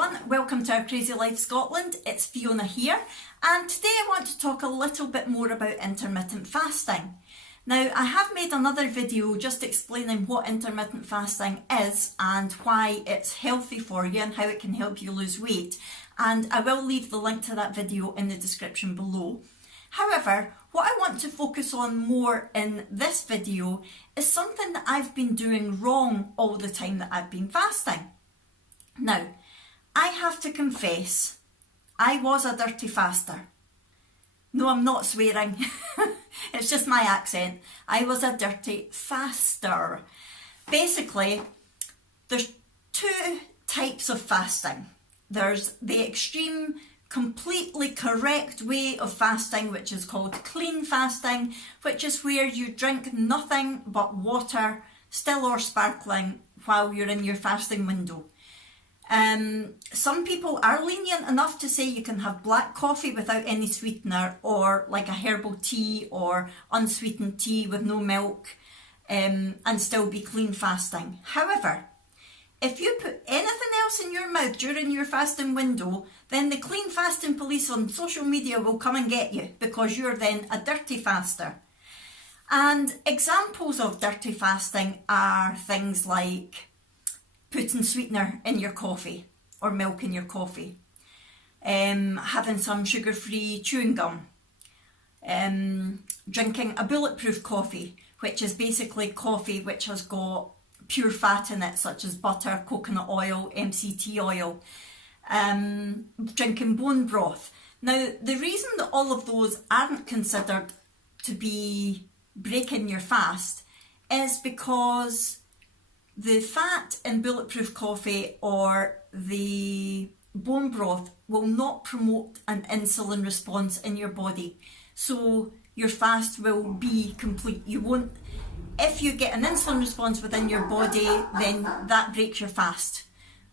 everyone, welcome to Our Crazy Life Scotland. It's Fiona here, and today I want to talk a little bit more about intermittent fasting. Now, I have made another video just explaining what intermittent fasting is and why it's healthy for you and how it can help you lose weight, and I will leave the link to that video in the description below. However, what I want to focus on more in this video is something that I've been doing wrong all the time that I've been fasting. Now, I have to confess, I was a dirty faster. No, I'm not swearing. It's just my accent. I was a dirty faster. Basically, there's two types of fasting. There's the extreme, completely correct way of fasting, which is called clean fasting, which is where you drink nothing but water, still or sparkling, while you're in your fasting window. Some people are lenient enough to say you can have black coffee without any sweetener, or like a herbal tea or unsweetened tea with no milk, and still be clean fasting. However, if you put anything else in your mouth during your fasting window, then the clean fasting police on social media will come and get you, because you're then a dirty faster. And examples of dirty fasting are things like putting sweetener in your coffee or milk in your coffee, having some sugar-free chewing gum, drinking a bulletproof coffee, which is basically coffee which has got pure fat in it, such as butter, coconut oil, MCT oil, drinking bone broth. Now, the reason that all of those aren't considered to be breaking your fast is because the fat in bulletproof coffee or the bone broth will not promote an insulin response in your body. So your fast will be complete. You won't, if you get an insulin response within your body, then that breaks your fast.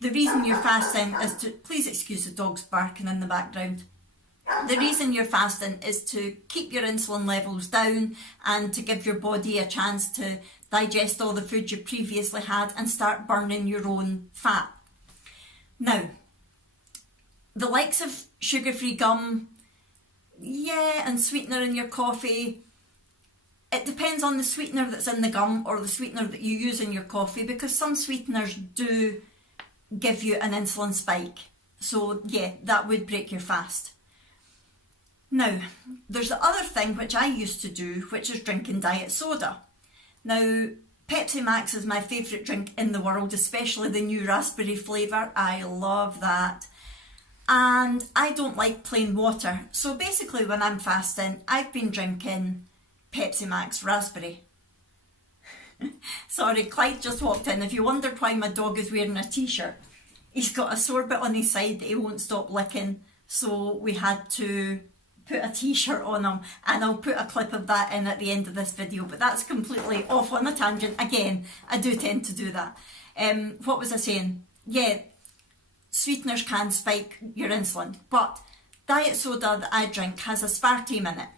The reason you're fasting is to, please excuse the dogs barking in the background. The reason you're fasting is to keep your insulin levels down and to give your body a chance to digest all the food you previously had and start burning your own fat. Now, the likes of sugar-free gum, yeah, and sweetener in your coffee, it depends on the sweetener that's in the gum or the sweetener that you use in your coffee, because some sweeteners do give you an insulin spike. So yeah, that would break your fast. Now, there's the other thing which I used to do, which is drinking diet soda. Now, Pepsi Max is my favourite drink in the world, especially the new raspberry flavour. I love that. And I don't like plain water. So basically when I'm fasting, I've been drinking Pepsi Max raspberry. Sorry, Clyde just walked in. If you wondered why my dog is wearing a t-shirt, he's got a sore bit on his side that he won't stop licking. So we had to put a t-shirt on him, and I'll put a clip of that in at the end of this video, but that's completely off on a tangent. Again, I do tend to do that. What was I saying? Yeah, sweeteners can spike your insulin, but diet soda that I drink has aspartame in it.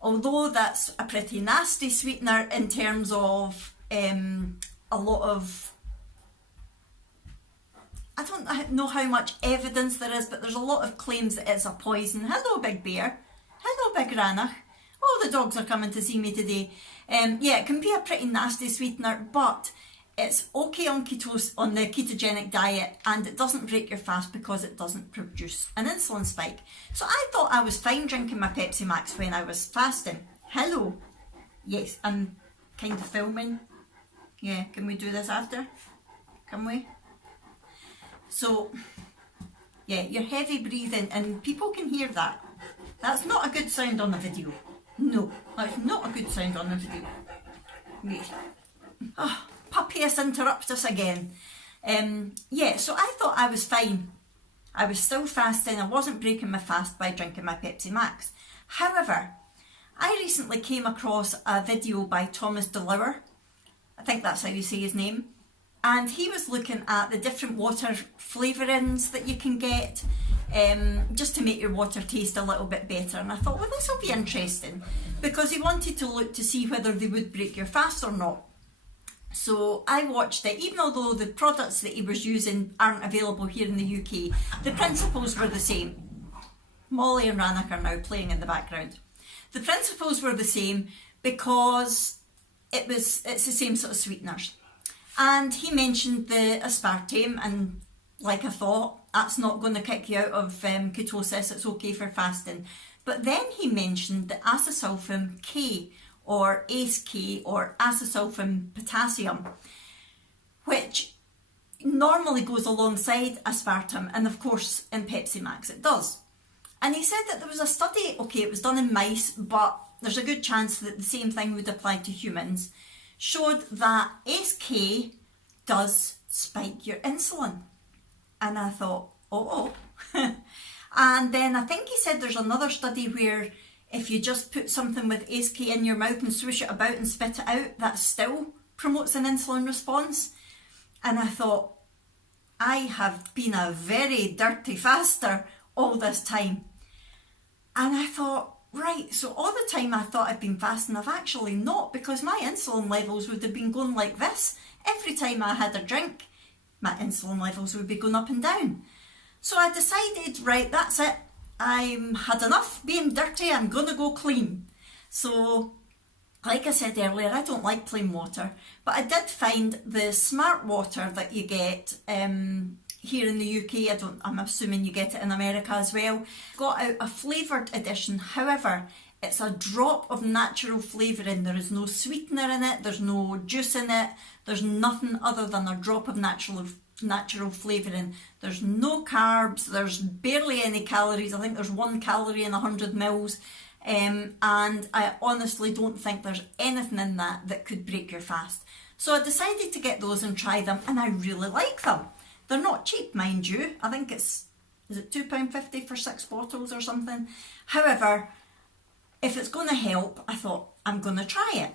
Although that's a pretty nasty sweetener in terms of a lot of, I don't know how much evidence there is, but there's a lot of claims that it's a poison. Hello, Big Bear. Hello, Big Ranach. Oh, the dogs are coming to see me today. Yeah, it can be a pretty nasty sweetener, but it's okay on the ketogenic diet, and it doesn't break your fast because it doesn't produce an insulin spike. So I thought I was fine drinking my Pepsi Max when I was fasting. Hello. Yes, I'm kind of filming. Yeah, can we do this after? Can we? So, yeah, you're heavy breathing and people can hear that. That's not a good sound on the video. No, that's not a good sound on the video. Wait. Oh, puppies interrupt us again. Yeah, so I thought I was fine. I was still fasting. I wasn't breaking my fast by drinking my Pepsi Max. However, I recently came across a video by DeLauer. I think that's how you say his name. And he was looking at the different water flavourings that you can get, just to make your water taste a little bit better. And I thought, well, this will be interesting, because he wanted to look to see whether they would break your fast or not. So I watched it, even although the products that he was using aren't available here in the UK, the principles were the same. Molly and Rannoch are now playing in the background. The principles were the same because it's the same sort of sweeteners. And he mentioned the aspartame, and like I thought, that's not going to kick you out of ketosis, it's okay for fasting. But then he mentioned the acesulfame K, or ACE-K, or acesulfame potassium, which normally goes alongside aspartame, and of course in Pepsi Max it does. And he said that there was a study, okay, it was done in mice, but there's a good chance that the same thing would apply to humans, showed that ACE-K does spike your insulin. And I thought, oh. And then I think he said there's another study where if you just put something with ACE-K in your mouth and swish it about and spit it out, that still promotes an insulin response. And I thought, I have been a very dirty faster all this time. And I thought, right, so all the time I thought I'd been fasting, I've actually not, because my insulin levels would have been going like this. Every time I had a drink, my insulin levels would be going up and down. So I decided, right, that's it. I'm had enough being dirty, I'm going to go clean. So, like I said earlier, I don't like plain water, but I did find the smart water that you get here in the UK. I'm assuming you get it in America as well. Got out a flavoured edition, however, it's a drop of natural flavouring. There is no sweetener in it, there's no juice in it, there's nothing other than a drop of natural flavouring. There's no carbs, there's barely any calories. I think there's 1 calorie in 100 mils, and I honestly don't think there's anything in that could break your fast. So I decided to get those and try them, and I really like them. They're not cheap, mind you. I think is it £2.50 for 6 bottles or something. However, if it's going to help, I thought I'm going to try it.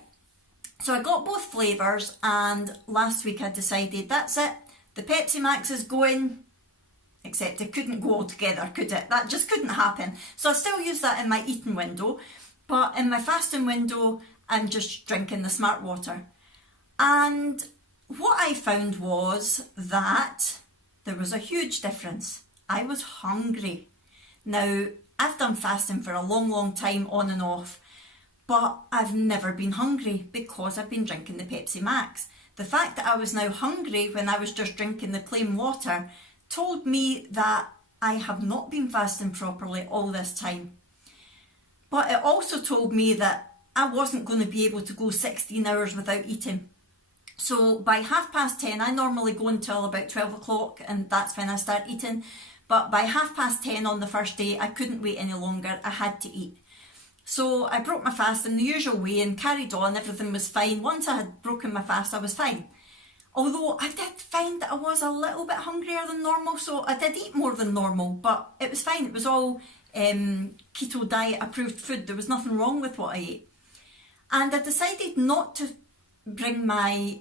So I got both flavours, and last week I decided that's it. The Pepsi Max is going, except it couldn't go all together, could it? That just couldn't happen. So I still use that in my eating window, but in my fasting window, I'm just drinking the smart water. And what I found was that there was a huge difference. I was hungry. Now, I've done fasting for a long time on and off, but I've never been hungry because I've been drinking the Pepsi Max. The fact that I was now hungry when I was just drinking the plain water told me that I have not been fasting properly all this time. But it also told me that I wasn't going to be able to go 16 hours without eating. So by 10:30, I normally go until about 12 o'clock, and that's when I start eating. But by 10:30 on the first day, I couldn't wait any longer. I had to eat. So I broke my fast in the usual way and carried on. Everything was fine. Once I had broken my fast, I was fine. Although I did find that I was a little bit hungrier than normal, so I did eat more than normal, but it was fine. It was all keto diet approved food. There was nothing wrong with what I ate. And I decided not to bring my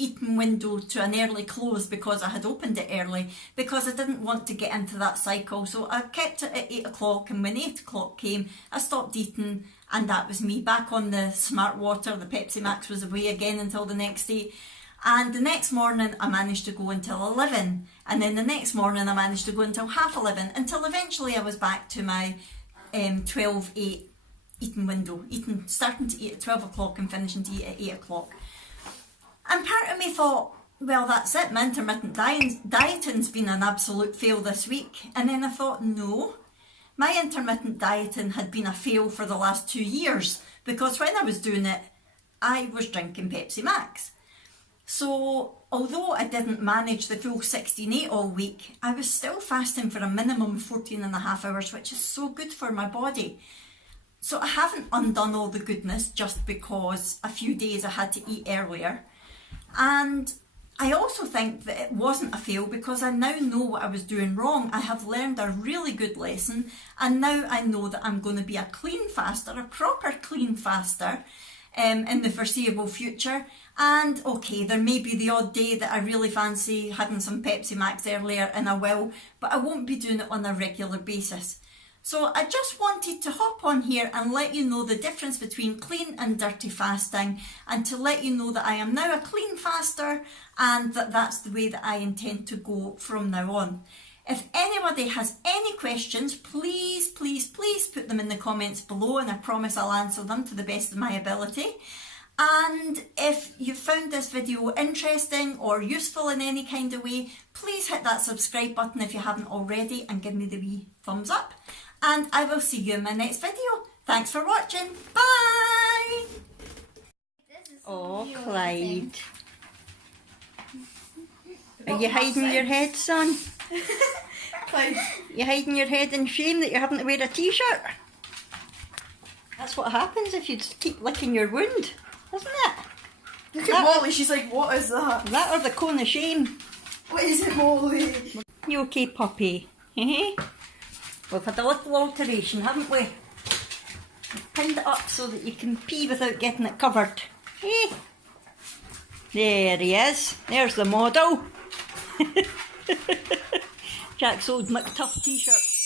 eating window to an early close because I had opened it early, because I didn't want to get into that cycle. So I kept it at 8 o'clock, and when 8 o'clock came, I stopped eating, and that was me back on the smart water. The Pepsi Max was away again until the next day. And the next morning I managed to go until 11, and then the next morning I managed to go until 11:30, until eventually I was back to my 12-8 eating window, starting to eat at 12 o'clock and finishing to eat at 8 o'clock. And part of me thought, well, that's it, my intermittent dieting's been an absolute fail this week. And then I thought, no, my intermittent dieting had been a fail for the last 2 years, because when I was doing it, I was drinking Pepsi Max. So although I didn't manage the full 16-8 all week, I was still fasting for a minimum of 14.5 hours, which is so good for my body. So I haven't undone all the goodness just because a few days I had to eat earlier. And I also think that it wasn't a fail because I now know what I was doing wrong. I have learned a really good lesson, and now I know that I'm going to be a clean faster, a proper clean faster in the foreseeable future. And okay, there may be the odd day that I really fancy having some Pepsi Max earlier, and I will, but I won't be doing it on a regular basis. So I just wanted to hop on here and let you know the difference between clean and dirty fasting, and to let you know that I am now a clean faster and that that's the way that I intend to go from now on. If anybody has any questions, please put them in the comments below, and I promise I'll answer them to the best of my ability. And if you found this video interesting or useful in any kind of way, please hit that subscribe button if you haven't already and give me the wee thumbs up. And I will see you in my next video. Thanks for watching. Bye! Oh, Clyde. Are you hiding your head, son? Clyde. You hiding your head in shame that you're having to wear a t-shirt? That's what happens if you just keep licking your wound, isn't it? Look at Molly, she's like, what is that? That or the cone of shame. What is it, Molly? You okay, puppy? We've had a little alteration, haven't we? We've pinned it up so that you can pee without getting it covered. Hey? There he is. There's the model. Jack's old McTuff t-shirt.